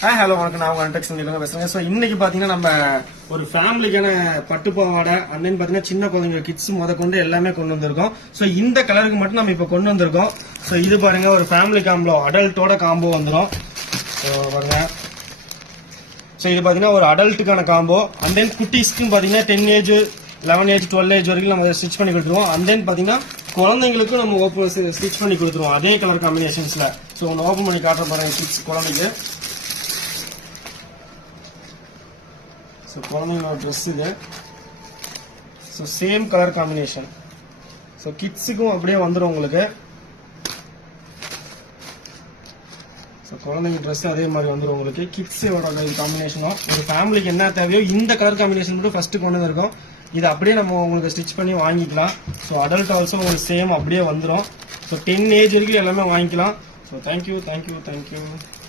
Hello வணக்கம், நான் உங்க டெக்ஸ்டைல் பேசுறேன். ஸோ இன்னைக்கு பாத்தீங்கன்னா நம்ம ஒரு ஃபேமிலிக்கான பட்டு பாவாடை அண்ட் தென் பாத்தீங்கன்னா சின்ன குழந்தைங்க கிட்ஸ் முத கொண்டு எல்லாமே கொண்டு வந்திருக்கோம். ஸோ இந்த கலருக்கு மட்டும் நம்ம இப்ப கொண்டு வந்திருக்கோம். ஸோ இது பாருங்க, ஒரு ஃபேமிலி காம்போ, அடல்ட்டோட காம்போ வந்துடும். ஸோ பாருங்க, ஸோ இது பாத்தீங்கன்னா ஒரு அடல்ட்டுக்கான காம்போ. அண்ட் தென் குட்டீஸ்க்கும் பாத்தீங்கன்னா 10 ஏஜ் 11 ஏஜ் 12 ஏஜ் வரைக்கும் நம்ம ஸ்டிச் பண்ணி கொடுத்துருவோம். அண்ட் தென் பாத்தீங்கன்னா குழந்தைங்களுக்கும் நம்ம ஓப்பன் ஸ்டிச் பண்ணி கொடுத்துருவோம் அதே கலர் காம்பினேஷன்ஸ்ல. ஸோ ஒன்று ஓப்பன் பண்ணி காட்டுற பாருங்க கிட்ஸ் குழந்தைக்கு. ஸோ குழந்தைங்களோட ட்ரெஸ் இது. So same colour combination. So கிட்ஸுக்கும் அப்படியே வந்துடும் உங்களுக்கு. ஸோ குழந்தைங்க ட்ரெஸ் அதே மாதிரி வந்துடும் உங்களுக்கு. கிட்ஸோட காம்பினேஷனும் ஒரு ஃபேமிலிக்கு என்ன தேவையோ இந்த கலர் காம்பினேஷன் மட்டும் ஃபர்ஸ்ட் கொண்டு வந்திருக்கோம். இது அப்படியே நம்ம உங்களுக்கு ஸ்டிச் பண்ணி வாங்கிக்கலாம். ஸோ அடல்ட் ஆல்சோ உங்களுக்கு சேம் அப்படியே வந்துடும். ஸோ 10 ஏஜ் வரைக்கும் எல்லாமே வாங்கிக்கலாம். So thank you.